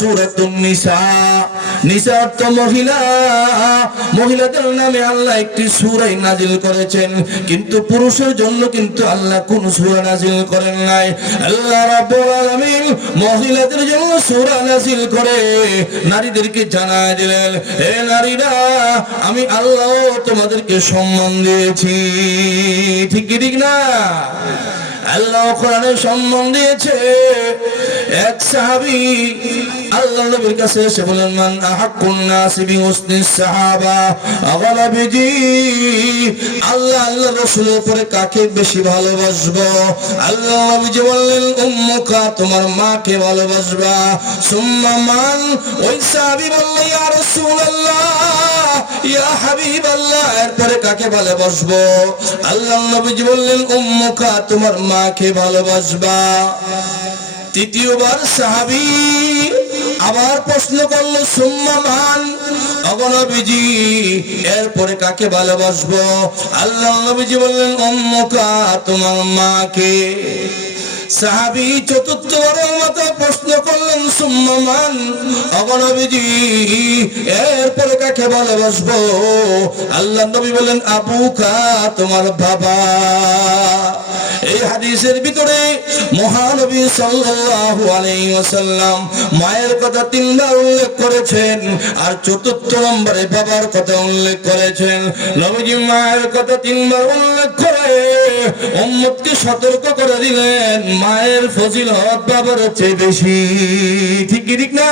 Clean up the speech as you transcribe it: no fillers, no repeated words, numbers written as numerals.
সূরাতুন নিসা। নিসা অর্থ মহিলা। মহিলাদের নামে আল্লাহ একটি সূরা নাযিল করেছেন, কিন্তু পুরুষের জন্য কিন্তু আল্লাহ কোন সূরা নাযিল করেন নাই। আল্লাহ রাব্বুল আলামিন মহিলাদের জন্য সূরা নাযিল করে নারীদেরকে জানায় দিলেন, হে নারীরা, আমি আল্লাহ তোমাদেরকে সম্মান দিয়েছি। ঠিক কি ঠিক না? আল্লাহ কোরআনে সম্মান দিয়েছে। এক সাহাবী আল্লাহ নবীর কাছে এসে বলেন, মান আহাক্কুন নাসি বিহুসনিস সাহাবা আগলাবিজি, আল্লাহ রাসূলের উপরে কাকে বেশি ভালোবাসবো? আল্লাহ নবীজি বললেন, উম্মুকা, তোমার মাকে ভালোবাসবা। সুম্মা মান? ওই সাহাবী বলল, ইয়া রাসূলুল্লাহ, ইয়া হাবিবাল্লাহ, এরপরে কাকে ভালোবাসবো? আল্লাহ নবীজি বললেন, উম্মুকা, তোমার মাকে ভালোবাসবা। তৃতীয়বার সাহাবী আবার প্রশ্ন করলো, সুম্মা মান? নবীজি, এরপরে কাকে ভালোবাসবো? আল্লাহ নবীজি বললেন, উম্মুকা, তোমার মাকে। সাহাবী চতুর্থবারের মতো প্রশ্ন করলেন, সুম্মা মান? নবীজি, এরপরে কাকে ভালোবাসবো? আল্লাহ নবী বললেন, আবুকা, তোমার বাবা। এই হাদিসের ভিতরে মহানবী সাল্লাল্লাহু আলাইহি ওয়াসাল্লাম মায়ের কথা তিনবার উল্লেখ করেছেন, আর চতুর্থ নম্বরে বাবার কথা উল্লেখ করেছেন। নবীজি মায়ের কথা তিনবার উল্লেখ করে উম্মতকে সতর্ক করে দিলেন, মায়ের ফজিলত বাবার চেয়ে বেশি। ঠিক কি ঠিক না?